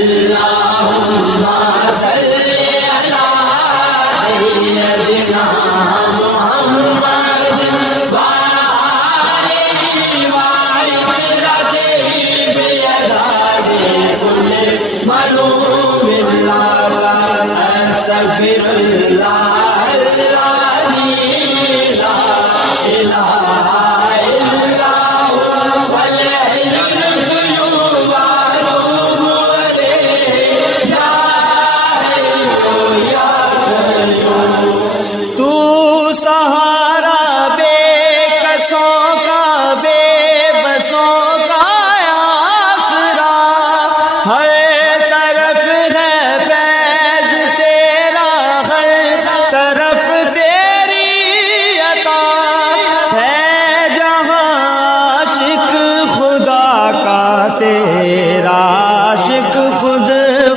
اللهم صل على سيدنا محمد وآله وعزته بيداد كل ملوم الله أستغفر الله العظيم لا إله إلا هو الحي القيوم وأتوب إليه يا حي يا قيوم تو سہارا بے کسوں کا بے بسوں کا آسرا، ہر طرف ہے فیض تیرا، ہر طرف تیری عطا ہے، جہاں عاشق خدا کا تیرا عاشق خود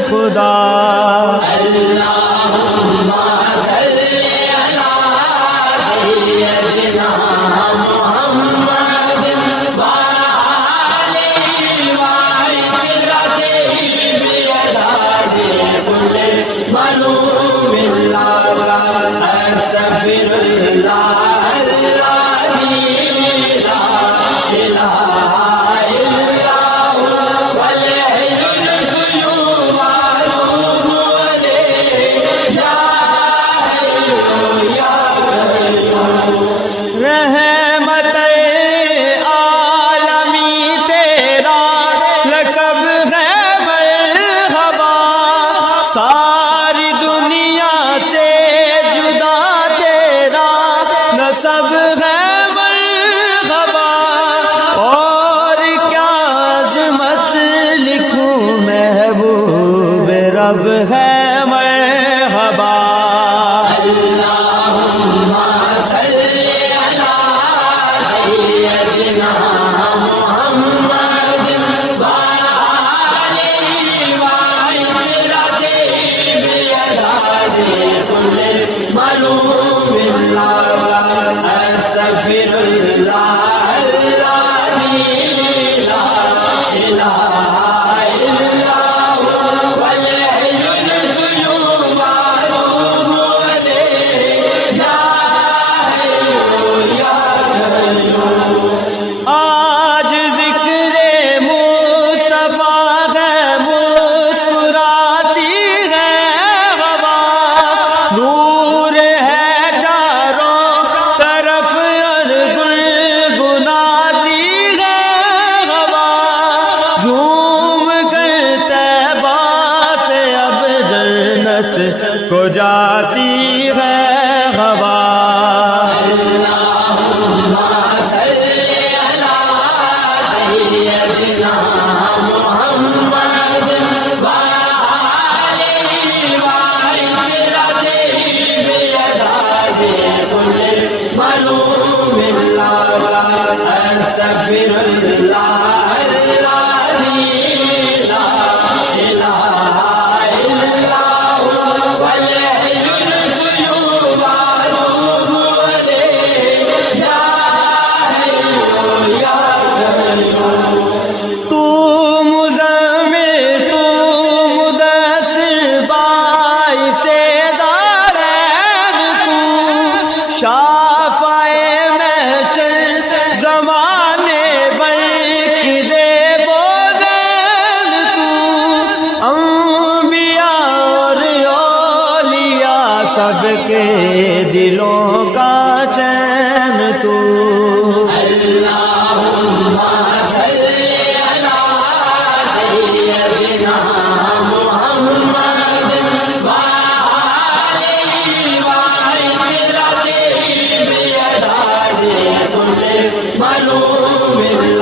خدا